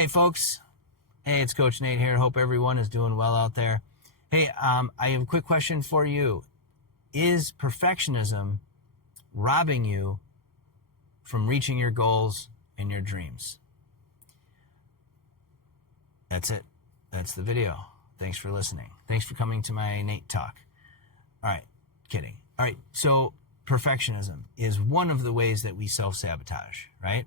Hey folks, hey, it's Coach Nate here. Hope everyone is doing well out there. Hey, I have a quick question for you. Is perfectionism robbing you from reaching your goals and your dreams? That's it. That's the video. Thanks for listening. Thanks for coming to my Nate Talk. All right, kidding. All right, so perfectionism is one of the ways that we self-sabotage, right?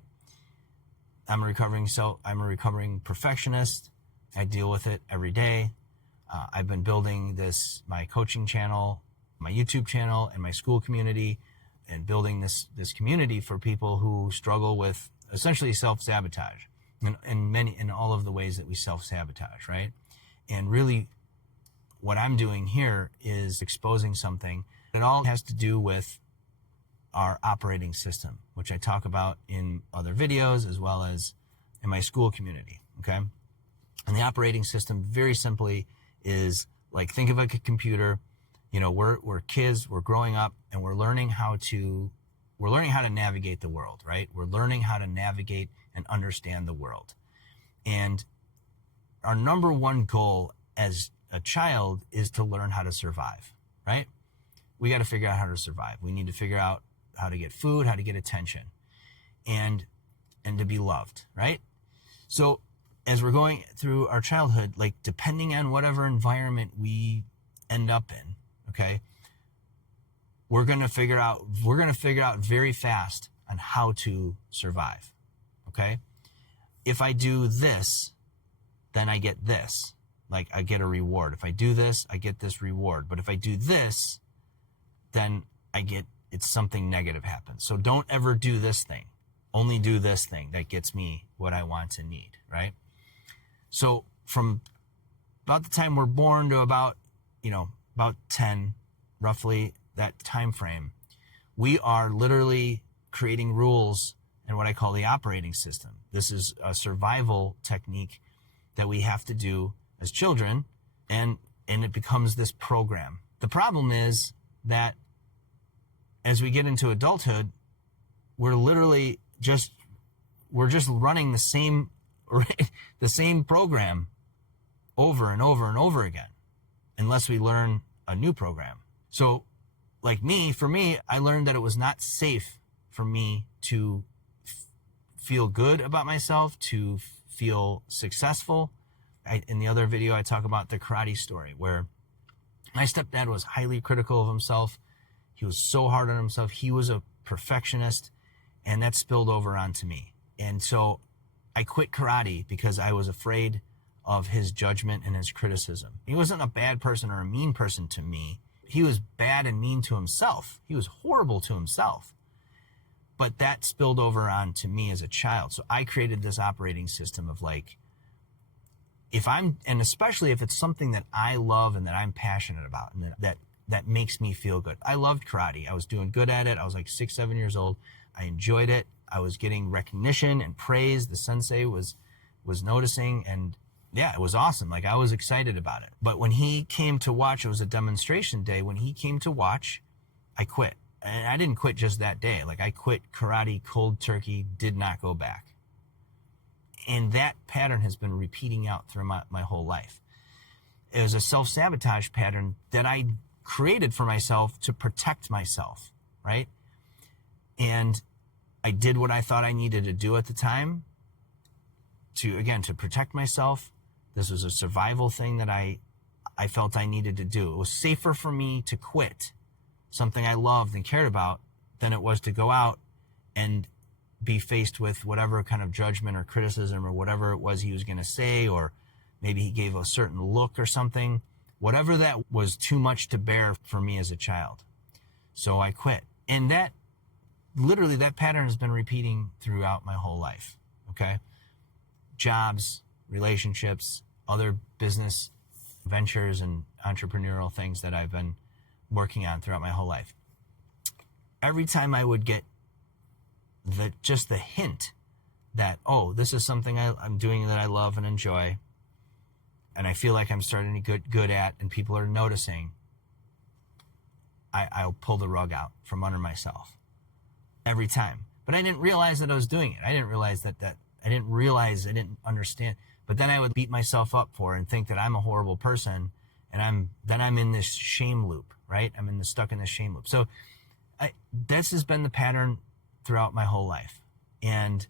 I'm a recovering perfectionist. I deal with it every day. I've been building my coaching channel, my YouTube channel, and my school community, and building this community for people who struggle with essentially self-sabotage in all of the ways that we self-sabotage, right? And really what I'm doing here is exposing something. It all has to do with our operating system, which I talk about in other videos as well as in my school community, okay? And the operating system, very simply, is like, think of like a computer. You know, we're kids, we're growing up, and we're learning how to navigate the world, right? We're learning how to navigate and understand the world. And our number one goal as a child is to learn how to survive, right? We got to figure out how to survive. We need to figure out how to get food, how to get attention, and to be loved, right? So as we're going through our childhood, like, depending on whatever environment we end up in, okay, we're going to figure out very fast on how to survive, okay? If I do this, then I get this, like I get a reward. If I do this, I get this reward. But if I do this, then it's something negative happens. So don't ever do this thing. Only do this thing that gets me what I want and need, right? So from about the time we're born to about 10, roughly that time frame, we are literally creating rules and what I call the operating system. This is a survival technique that we have to do as children, and it becomes this program. The problem is that as we get into adulthood, we're just running the same program over and over and over again, unless we learn a new program. So for me, I learned that it was not safe for me to feel good about myself, to feel successful. In the other video, I talk about the karate story where my stepdad was highly critical of himself. He was so hard on himself. He was a perfectionist, and that spilled over onto me. And so I quit karate because I was afraid of his judgment and his criticism. He wasn't a bad person or a mean person to me. He was bad and mean to himself. He was horrible to himself. But that spilled over onto me as a child. So I created this operating system of and especially if it's something that I love and that I'm passionate about and that makes me feel good. I loved karate. I was doing good at it. I was like 6, 7 years old. I enjoyed it. I was getting recognition and praise. The sensei was noticing, and yeah, it was awesome. Like, I was excited about it. But when he came to watch, it was a demonstration day. When he came to watch, I quit. And I didn't quit just that day. Like, I quit karate cold turkey, did not go back. And that pattern has been repeating out through my whole life. It was a self-sabotage pattern that I created for myself to protect myself, right? And I did what I thought I needed to do at the time to protect myself. This was a survival thing that I felt I needed to do. It was safer for me to quit something I loved and cared about than it was to go out and be faced with whatever kind of judgment or criticism or whatever it was he was going to say, or maybe he gave a certain look or something. Whatever that was too much to bear for me as a child. So I quit. And that pattern has been repeating throughout my whole life, okay? Jobs, relationships, other business ventures and entrepreneurial things that I've been working on throughout my whole life. Every time I would get just the hint that, oh, this is something I'm doing that I love and enjoy, and I feel like I'm starting to get good at, and people are noticing, I'll pull the rug out from under myself every time. But I didn't realize that I was doing it. I didn't realize that I didn't realize, I didn't understand. But then I would beat myself up for and think that I'm a horrible person, and I'm in this shame loop, right? Stuck in this shame loop. So this has been the pattern throughout my whole life. And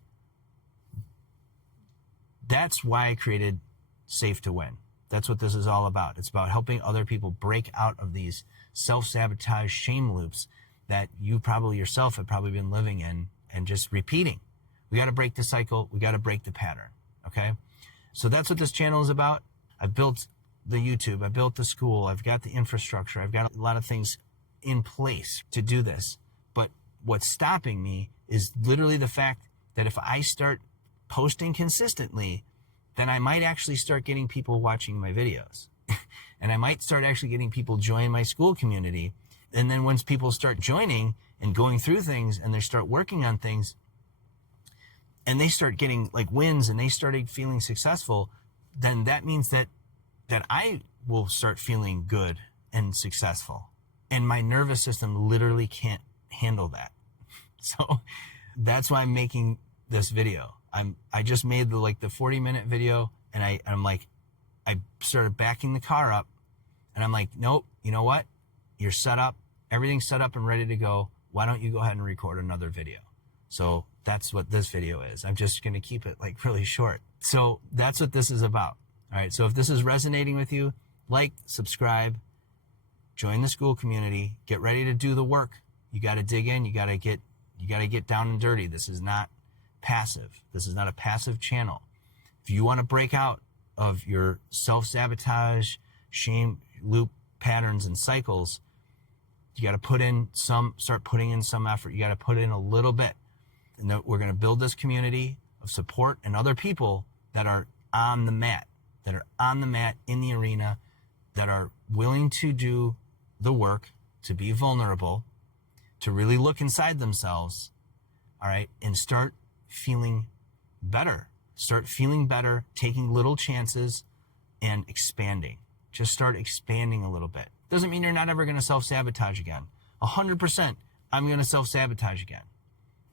that's why I created Safe to Win. That's what this is all about. It's about helping other people break out of these self-sabotage shame loops that you probably yourself have probably been living in and just repeating. We got to break the cycle. We got to break the pattern. Okay. So that's what this channel is about. I built the YouTube. I built the school. I've got the infrastructure. I've got a lot of things in place to do this. But what's stopping me is literally the fact that if I start posting consistently, then I might actually start getting people watching my videos. And I might start actually getting people join my school community. And then once people start joining and going through things and they start working on things and they start getting like wins and they started feeling successful, then that means that I will start feeling good and successful. And my nervous system literally can't handle that. So that's why I'm making this video. I just made the 40-minute video, and I started backing the car up, and I'm like, nope, you know what? You're set up. Everything's set up and ready to go. Why don't you go ahead and record another video? So that's what this video is. I'm just going to keep it really short. So that's what this is about. All right. So if this is resonating with you, subscribe, join the school community, get ready to do the work. You got to dig in. You got to get down and dirty. This is not passive. This is not a passive channel. If you want to break out of your self-sabotage, shame loop patterns and cycles, you got to start putting in some effort. You got to put in a little bit. And we're going to build this community of support and other people that are on the mat, in the arena, that are willing to do the work, to be vulnerable, to really look inside themselves, all right, and start feeling better. Start feeling better, taking little chances, and expanding. Just start expanding a little bit. Doesn't mean you're not ever going to self-sabotage again. 100%, I'm going to self-sabotage again.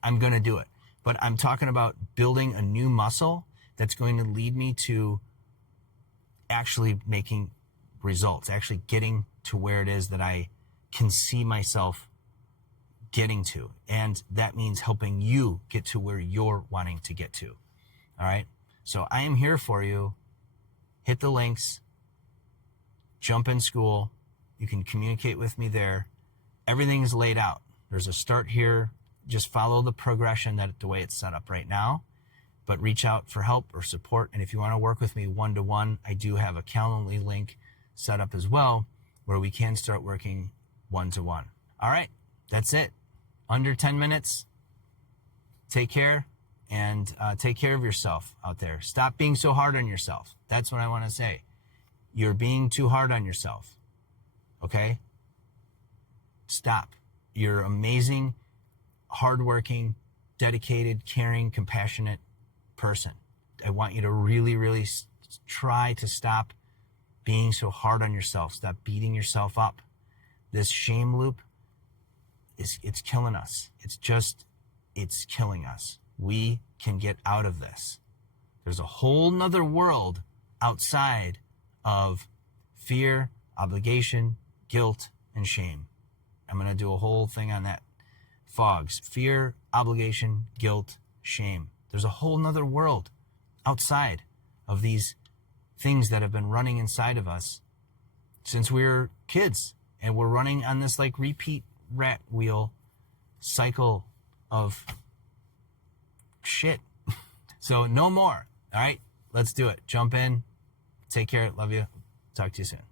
I'm going to do it. But I'm talking about building a new muscle that's going to lead me to actually making results, actually getting to where it is that I can see myself getting to. And that means helping you get to where you're wanting to get to. All right. So I am here for you. Hit the links, jump in school. You can communicate with me there. Everything's laid out. There's a start here. Just follow the progression the way it's set up right now, but reach out for help or support. And if you want to work with me one-to-one, I do have a Calendly link set up as well, where we can start working one-to-one. All right. That's it. Under 10 minutes. Take care, and take care of yourself out there. Stop being so hard on yourself. That's what I want to say. You're being too hard on yourself. Okay? Stop. You're amazing, hardworking, dedicated, caring, compassionate person. I want you to really, really try to stop being so hard on yourself. Stop beating yourself up. This shame loop, it's killing us. It's killing us. We can get out of this. There's a whole nother world outside of fear, obligation, guilt, and shame. I'm going to do a whole thing on that. Fogs, fear, obligation, guilt, shame. There's a whole nother world outside of these things that have been running inside of us since we were kids. And we're running on this repeat rat wheel cycle of shit. So no more. All right, let's do it. Jump in. Take care. Love you. Talk to you soon.